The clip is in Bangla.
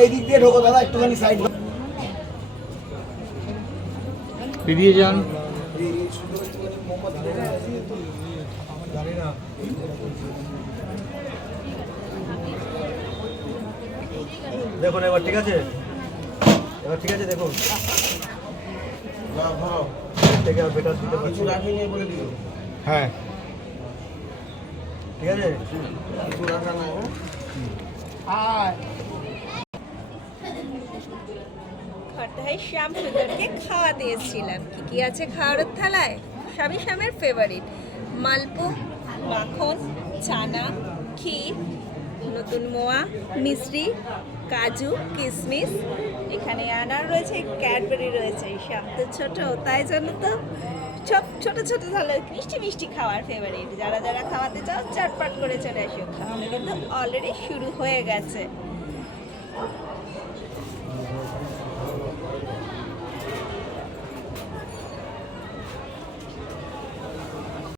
এই দিক দিয়ে ঢোকো দাদা, একটুখানি সাইড বেরিয়ে যান। দেখুন এবার ঠিক আছে, এবার ঠিক আছে দেখুন। থেকে আর বেটার দিতে পারছি রাখিনি বলে দিও। হ্যাঁ ঠিক আছে, কিছু রাখা নাই। খরদাই শ্যাম সুন্দরকে খাওয়া দিয়েছিলাম। কি কি আছে খাওয়ার থালায়? সবই শ্যামের ফেভারিট। মালপোয়া, মাখন, চানা, ক্ষীর, নতুন মোয়া, মিশ্রি, কাজু, কিশমিশ, এখানে আনার রয়েছে, ক্যাডবেরি রয়েছে। শ্যাম তো ছোট, তাই জন্য তো সব ছোট ছোট তাহলে মিষ্টি মিষ্টি খাওয়ার ফেভারিট। যারা যারা খাওয়াতে চাও চটপট করে চলে আসো। খাওয়ানো কিন্তু অলরেডি শুরু হয়ে গেছে।